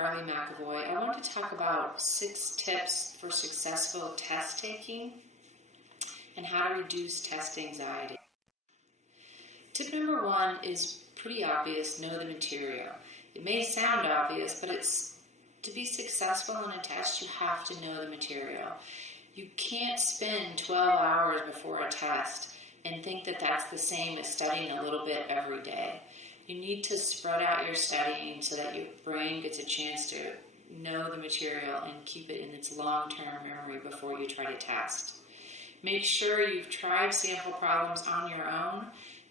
Carly McAvoy. I want to talk about 6 tips for successful test taking and how to reduce test anxiety. Tip number 1 is pretty obvious: know the material. It may sound obvious, but to be successful in a test, you have to know the material. You can't spend 12 hours before a test and think that that's the same as studying a little bit every day. You need to spread out your studying so that your brain gets a chance to know the material and keep it in its long-term memory before you try to test. Make sure you've tried sample problems on your own.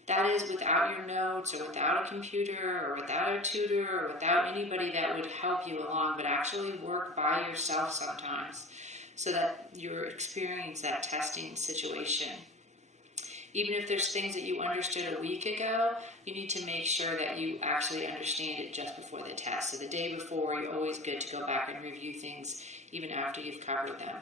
That is, without your notes or without a computer or without a tutor or without anybody that would help you along, but actually work by yourself sometimes so that you experience that testing situation. Even if there's things that you understood a week ago, you need to make sure that you actually understand it just before the test. So the day before, you're always good to go back and review things even after you've covered them.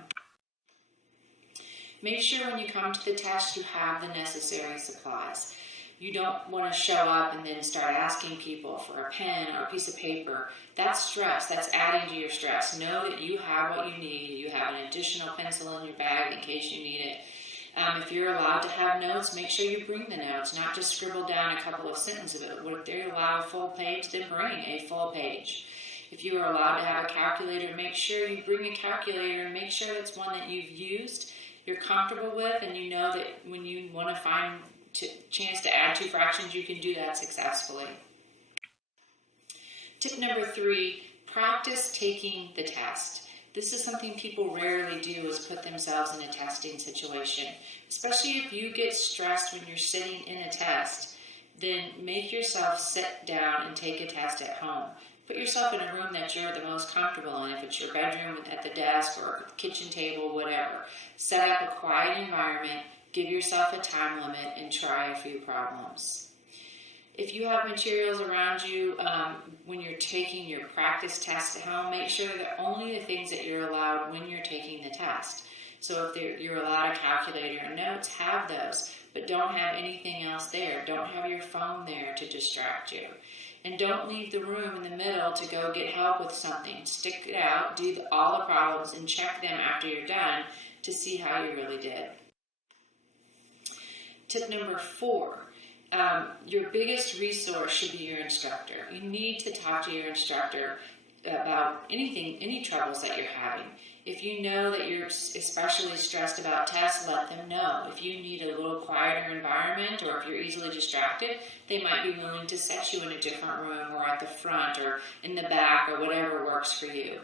Make sure when you come to the test you have the necessary supplies. You don't want to show up and then start asking people for a pen or a piece of paper. That's stress. That's adding to your stress. Know that you have what you need. You have an additional pencil in your bag in case you need it. If you're allowed to have notes, make sure you bring the notes, not just scribble down a couple of sentences of it. If they're allowed a full page, then bring a full page. If you are allowed to have a calculator, make sure you bring a calculator and make sure it's one that you've used, you're comfortable with, and you know that when you want to find a chance to add 2 fractions, you can do that successfully. Tip number 3, practice taking the test. This is something people rarely do, is put themselves in a testing situation. Especially if you get stressed when you're sitting in a test, then make yourself sit down and take a test at home. Put yourself in a room that you're the most comfortable in. If it's your bedroom, at the desk, or kitchen table, whatever. Set up a quiet environment, give yourself a time limit, and try a few problems. If you have materials around you when you're taking your practice test at home, make sure that only the things that you're allowed when you're taking the test. So if you're allowed a calculator and notes, have those, but don't have anything else there. Don't have your phone there to distract you. And don't leave the room in the middle to go get help with something. Stick it out, do all the problems, and check them after you're done to see how you really did. Tip number 4. Your biggest resource should be your instructor. You need to talk to your instructor about any troubles that you're having. If you know that you're especially stressed about tests, let them know. If you need a little quieter environment, or if you're easily distracted, they might be willing to set you in a different room, or at the front, or in the back, or whatever works for you.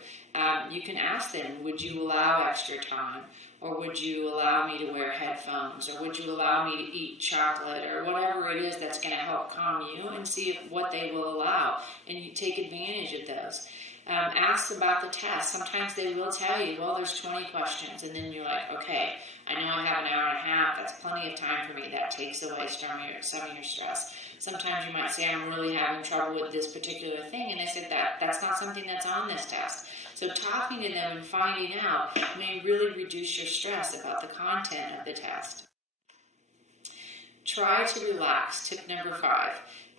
You can ask them, would you allow extra time? Or would you allow me to wear headphones? Or would you allow me to eat chocolate? Or whatever it is that's going to help calm you, and see what they will allow. And you take advantage of those. Ask about the test. Sometimes they will tell you, well, there's 20 questions. And then you're like, okay, I know I have an hour and a half. That's plenty of time for me. That takes away some of your stress. Sometimes you might say, I'm really having trouble with this particular thing. And they said, that's not something that's on this test. So talking to them and finding out may really reduce your stress about the content of the test. Try to relax. Tip number 5.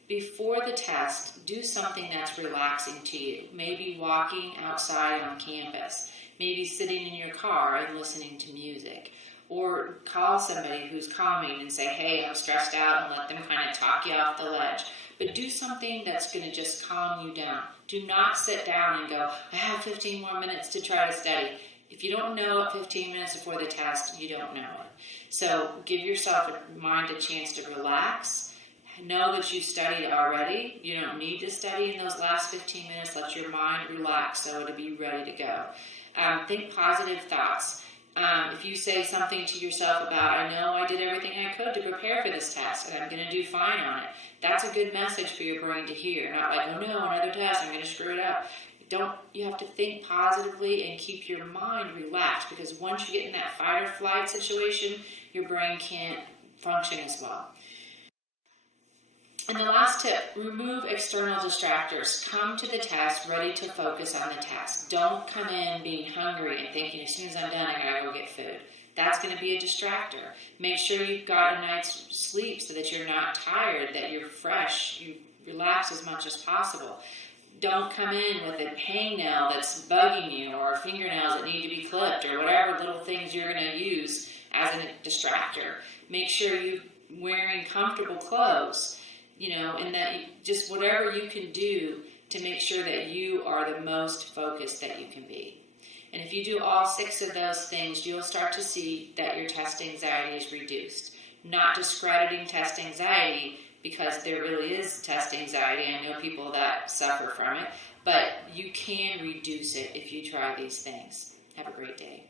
Before the test, do something that's relaxing to you. Maybe walking outside on campus. Maybe sitting in your car and listening to music. Or call somebody who's calming and say, hey, I'm stressed out, and let them kind of talk you off the ledge. But do something that's going to just calm you down. Do not sit down and go, I have 15 more minutes to try to study. If you don't know it 15 minutes before the test, you don't know it. So give yourself a chance to relax. Know that you studied already. You don't need to study in those last 15 minutes. Let your mind relax so it'll be ready to go. Think positive thoughts. If you say something to yourself about, I know I did everything I could to prepare for this test, and I'm going to do fine on it, that's a good message for your brain to hear. Not like, oh no, another test, I'm going to screw it up. You have to think positively and keep your mind relaxed, because once you get in that fight or flight situation, your brain can't function as well. And the last tip, remove external distractors. Come to the test ready to focus on the test. Don't come in being hungry and thinking, as soon as I'm done, I gotta go get food. That's going to be a distractor. Make sure you've got a night's sleep so that you're not tired, that you're fresh, you relax as much as possible. don't come in with a hangnail that's bugging you, or fingernails that need to be clipped, or whatever little things you're going to use as a distractor. Make sure you're wearing comfortable clothes, and that just whatever you can do to make sure that you are the most focused that you can be. And if you do all 6 of those things, you'll start to see that your test anxiety is reduced. Not discrediting test anxiety, because there really is test anxiety. I know people that suffer from it, but you can reduce it if you try these things. Have a great day.